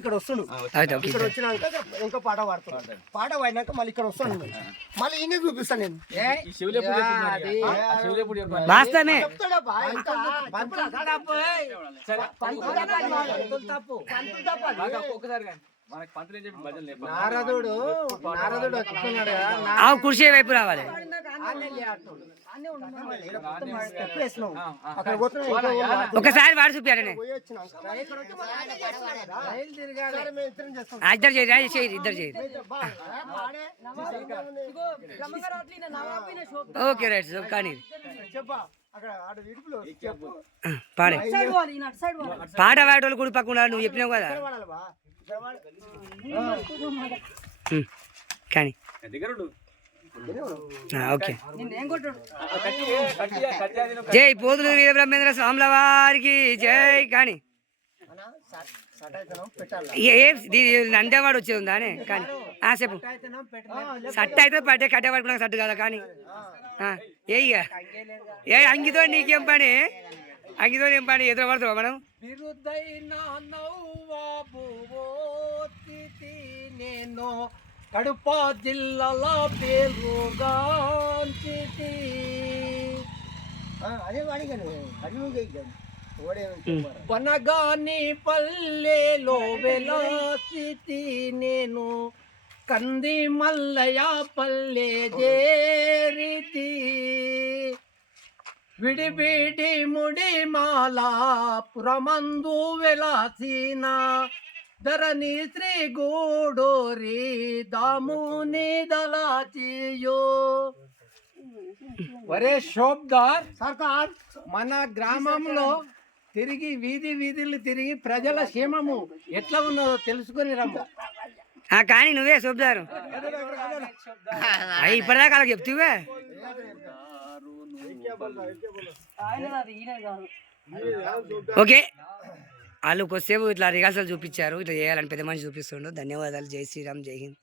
ఇక్కడ వస్తుండు. ఇక్కడ వచ్చినాక ఇంకో పాట పాడుతున్నాడు పాట పాడినాక మళ్ళీ ఇక్కడ వస్తాను మళ్ళీ ఈయన చూపిస్తాను నేను. నారదుడు. నారదుడు కుర్చీ వైపు రావాలి. ఒకసారి వాడు సరే, మేము ఇద్దరం చేయరు చేయరు ఇద్దరు చేయరు. ఓకే రైట్ సో కానీ. చెప్పా అక్కడ ఆడ ఇడుపులో చెప్పు. ఆ, పాడే. పాట పాడేటోళ్ళు కూడా పక్కన నువ్వు చెప్పినావు కదా. కానీ. ఓకే. జై పోతులు వీర బ్రహ్మేంద్ర స్వాముల వారికి జై కానీ. సట్- సట్ నందేవాడు వచ్చేది ఉందా అనే? కానీ. చెప్పు. సట్టు అయితే పట్టే కట్టే పట్టుకున్నాక సట్టు కదా కానీ? ఏ ఇక? ఏ అంగితో నీకేం పని? అంగితో ఏం పని? ఎదురు పడతావా మనం? నేను కడుప జిల్లాల పేరుగాంచితి. అదే వాడిగాను ఓడేమి పనగాని పల్లెలో వెలాసితి నేను? కంది మల్లయ్య పల్లె చేరితి విడివిడి ముడి మాల పురమందు వెలాసిన? ధరణి శ్రీ గూడూరి దాముని దళాచియో. ఒరే శోబ్దార్ సర్కార్. మన గ్రామంలో తిరిగి వీధి వీధులు తిరిగి ప్రజల క్షేమము ఎట్లా ఉన్నదో తెలుసుకొని రమ్ము. ఆ కానీ నువ్వే శుభదారు అయ్యి ఇప్పటిదాకా అలా చెప్తావే? ఓకే. వాళ్ళు కొద్దిసేపు ఇట్లా రిహార్సల్ చూపించారు ఇట్లా చేయాలని పెద్ద మనిషి చూపిస్తుండ్రు ధన్యవాదాలు. జై శ్రీరామ్ జై హింద్.